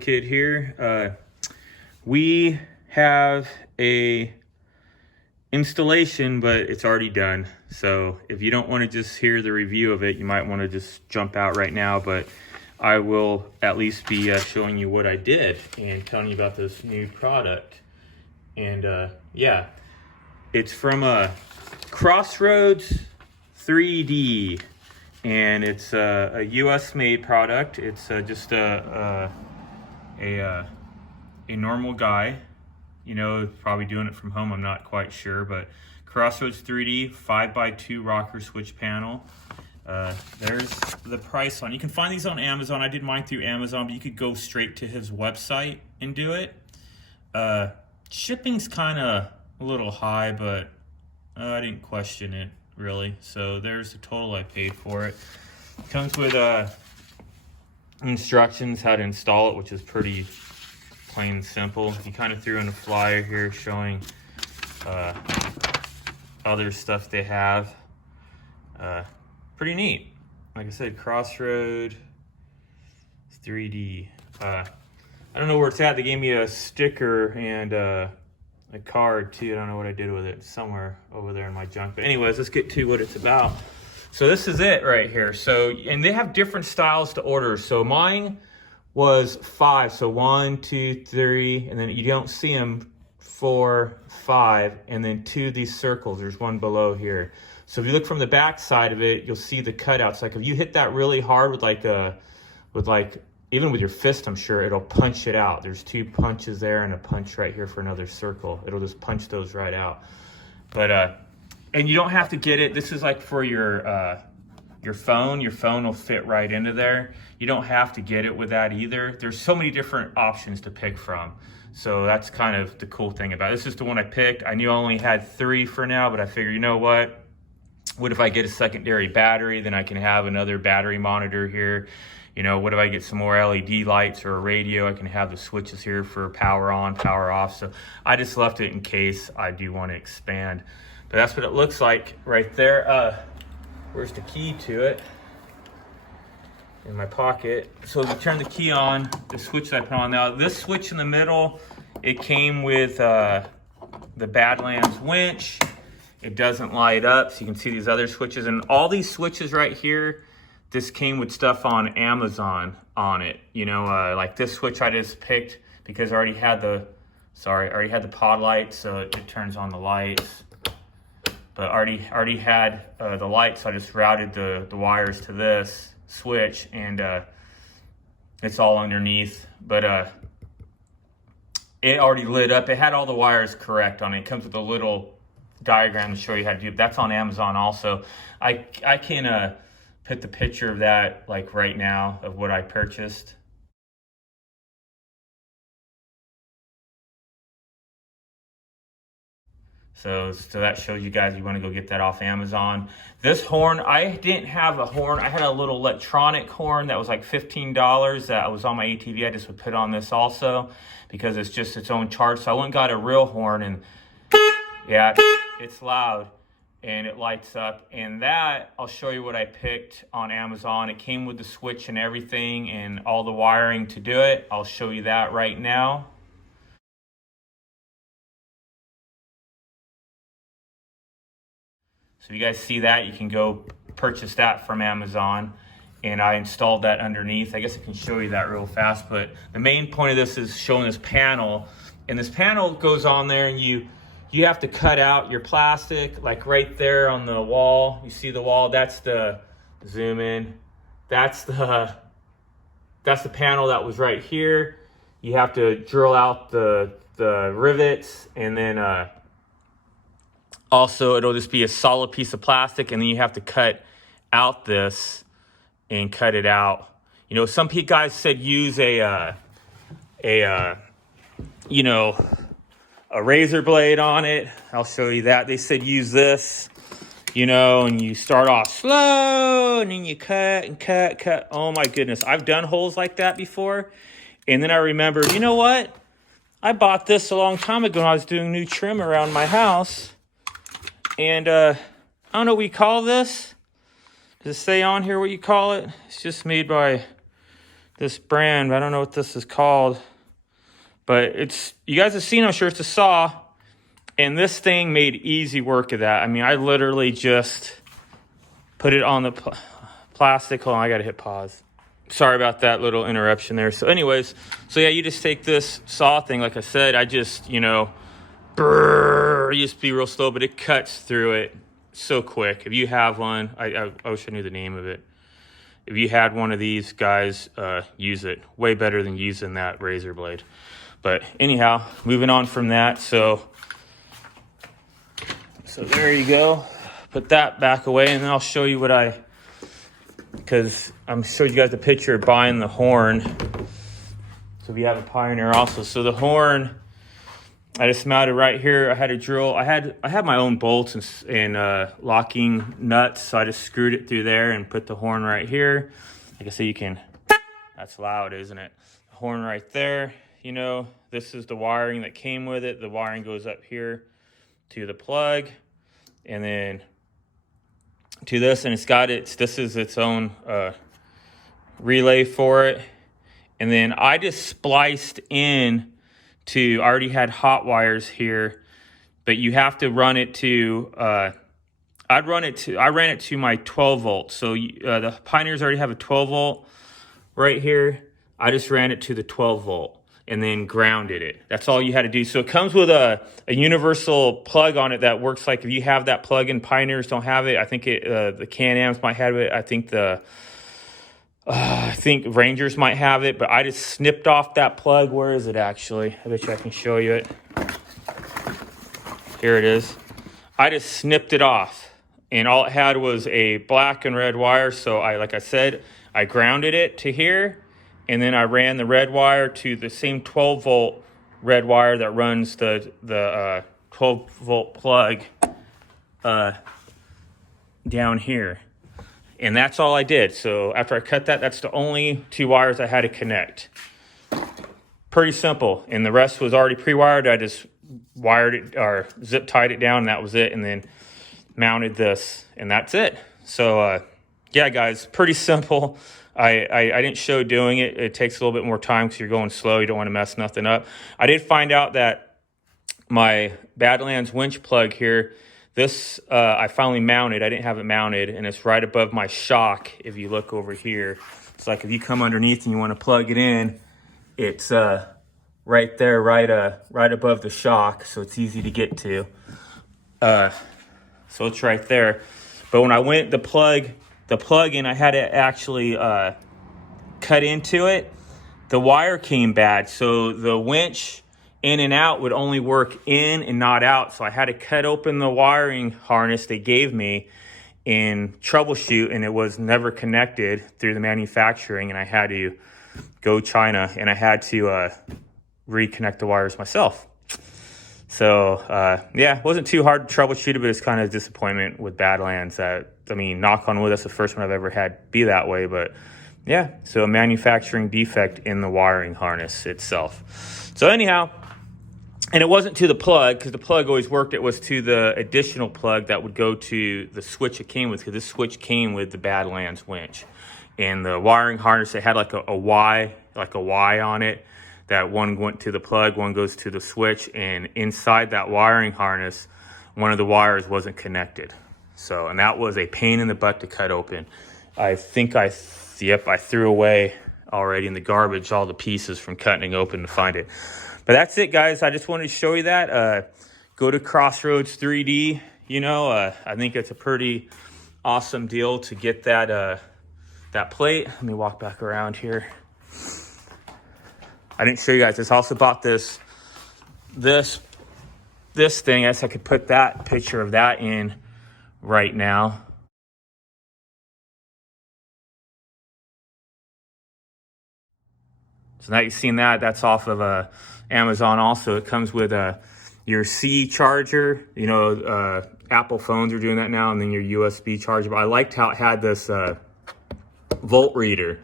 Kid here. We have a installation, but it's already done. So if you don't want to just hear the review of it, you might want to just jump out right now. But I will at least be showing you what I did and telling you about this new product. And yeah, it's from Crossroads 3D. And it's a US made product. It's just a normal guy, you know, probably doing it from home, I'm not quite sure, but Crossroads 3D 5x2 rocker switch panel. There's the price on. You can find these on Amazon. I did mine through Amazon, but you could go straight to his website and do it. Shipping's kind of a little high, but I didn't question it really. So there's the total I paid for it. Comes with instructions how to install it, which is pretty plain and simple. He kind of threw in a flyer here showing other stuff they have. Pretty neat. Like I said, Crossroads 3D. I don't know where it's at. They gave me a sticker and a card too. I don't know what I did with it. It's somewhere over there in my junk. But anyways, let's get to what it's about. So this is it right here. So, and they have different styles to order. So mine was 5. So 1, 2, 3, and then you don't see them 4, 5, and then 2 these circles. There's one below here. So if you look from the back side of it, you'll see the cutouts. Like if you hit that really hard with even with your fist, I'm sure it'll punch it out. There's 2 punches there and a punch right here for another circle. It'll just punch those right out. But and you don't have to get it. This is like for your phone. Your phone will fit right into there. You don't have to get it with that either. There's so many different options to pick from. So that's kind of the cool thing about it. This is the one I picked. I knew I only had 3 for now, but I figured, you know what? What if I get a secondary battery? Then I can have another battery monitor here. You know, what if I get some more LED lights or a radio? I can have the switches here for power on, power off. So I just left it in case I do want to expand. But that's what it looks like right there. Where's the key to it? In my pocket. So if you turn the key on, the switch that I put on. Now this switch in the middle, it came with the Badlands winch. It doesn't light up, so you can see these other switches. And all these switches right here, this came with stuff on Amazon on it. You know, like this switch I just picked because I already had the pod light, so it turns on the lights. But already had the lights, so I just routed the wires to this switch, and it's all underneath. But it already lit up. It had all the wires correct on it. It comes with a little diagram to show you how to do it. That's on Amazon also. I can put the picture of that like right now of what I purchased. So that shows you guys, you want to go get that off Amazon. This horn, I didn't have a horn. I had a little electronic horn that was like $15 that was on my ATV. I just would put on this also because it's just its own charge. So I went and got a real horn, and yeah, it's loud and it lights up. And that, I'll show you what I picked on Amazon. It came with the switch and everything and all the wiring to do it. I'll show you that right now. So you guys see that, you can go purchase that from Amazon, and I installed that underneath. I guess I can show you that real fast, but the main point of this is showing this panel, and this panel goes on there, and you have to cut out your plastic, like right there on the wall. You see the wall, that's the, zoom in, that's the panel that was right here. You have to drill out the rivets, and then also, it'll just be a solid piece of plastic, and then you have to cut out this and cut it out. You know, some guys said use a razor blade on it. I'll show you that. They said use this, you know, and you start off slow, and then you cut and cut. Oh my goodness, I've done holes like that before, and then I remember, you know what? I bought this a long time ago when I was doing new trim around my house. And I don't know what you call this. Does it say on here what you call it? It's just made by this brand. I don't know what this is called, but it's, you guys have seen, I'm sure, it's a saw. And this thing made easy work of that. I mean, I literally just put it on the plastic. Hold on, I gotta hit pause. Sorry about that little interruption there. So anyways, so yeah, you just take this saw thing, like I said, I just, you know, you just be real slow, but it cuts through it so quick. If you have one, I wish I knew the name of it. If you had one of these, guys, use it. Way better than using that razor blade. But anyhow, moving on from that. So there you go. Put that back away, and then I'll show you what because I'm showing you guys the picture of buying the horn. So if you have a Pioneer also. So the horn, I just mounted right here. I had a drill. I had my own bolts and locking nuts. So I just screwed it through there and put the horn right here. Like I said, you can, that's loud, isn't it? The horn right there. You know, this is the wiring that came with it. The wiring goes up here to the plug, and then to this, and this is its own relay for it. And then I just spliced in I already had hot wires here, but you have to run it to, I ran it to my 12 volt. So the Pioneers already have a 12 volt right here. I just ran it to the 12 volt and then grounded it. That's all you had to do. So it comes with a universal plug on it that works like if you have that plug in. Pioneers don't have it. I think the Can-Ams might have it. I think Rangers might have it, but I just snipped off that plug. Where is it actually? I bet you I can show you it. Here it is. I just snipped it off, and all it had was a black and red wire. So like I said, I grounded it to here, and then I ran the red wire to the same 12 volt red wire that runs the 12 volt plug down here. And that's all I did. So after I cut that, that's the only two wires I had to connect. Pretty simple. And the rest was already pre-wired. I just wired it or zip tied it down, and that was it. And then mounted this, and that's it. So yeah, guys, pretty simple. I didn't show doing it. It takes a little bit more time because you're going slow. You don't want to mess nothing up. I did find out that my Badlands winch plug here, this I finally mounted. I didn't have it mounted, and it's right above my shock. If you look over here, it's like if you come underneath and you want to plug it in, it's right there, right above the shock, so it's easy to get to. So it's right there. But when I went the plug in, I had to actually cut into it. The wire came bad, so the winch in and out would only work in and not out. So I had to cut open the wiring harness they gave me and troubleshoot, and it was never connected through the manufacturing, and I had to go China, and I had to reconnect the wires myself. So yeah, it wasn't too hard to troubleshoot it, but it's kind of a disappointment with Badlands. I mean, knock on wood, that's the first one I've ever had be that way. But yeah, so a manufacturing defect in the wiring harness itself. So anyhow, and it wasn't to the plug, because the plug always worked. It was to the additional plug that would go to the switch it came with, because this switch came with the Badlands winch. And the wiring harness, it had like a Y on it. That one went to the plug, one goes to the switch, and inside that wiring harness, one of the wires wasn't connected. So, and that was a pain in the butt to cut open. I think I threw away already in the garbage all the pieces from cutting open to find it. But that's it, guys. I just wanted to show you that. Go to Crossroads 3D. You know, I think it's a pretty awesome deal to get that plate. Let me walk back around here. I didn't show you guys this. I also bought this thing. I guess I could put that picture of that in right now. So now you've seen that. That's off of Amazon also. It comes with your C charger. You know, Apple phones are doing that now, and then your USB charger. But I liked how it had this volt reader.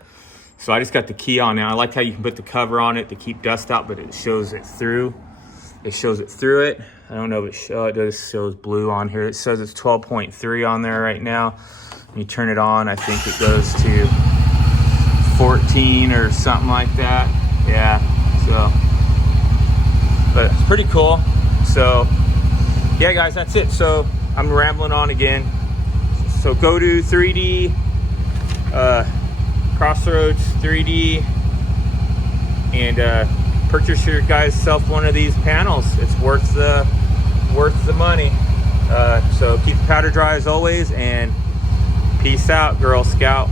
So I just got the key on now. I like how you can put the cover on it to keep dust out, but it shows it through. It shows it through it. I don't know if it does shows blue on here. It says it's 12.3 on there right now. When you turn it on, I think it goes to 14 or something like that. Yeah, so, but it's pretty cool. So yeah, guys, that's it. So I'm rambling on again. So go to 3D, Crossroads 3D, and purchase your guys self one of these panels. It's worth the money. So keep the powder dry as always, and peace out, Girl Scout.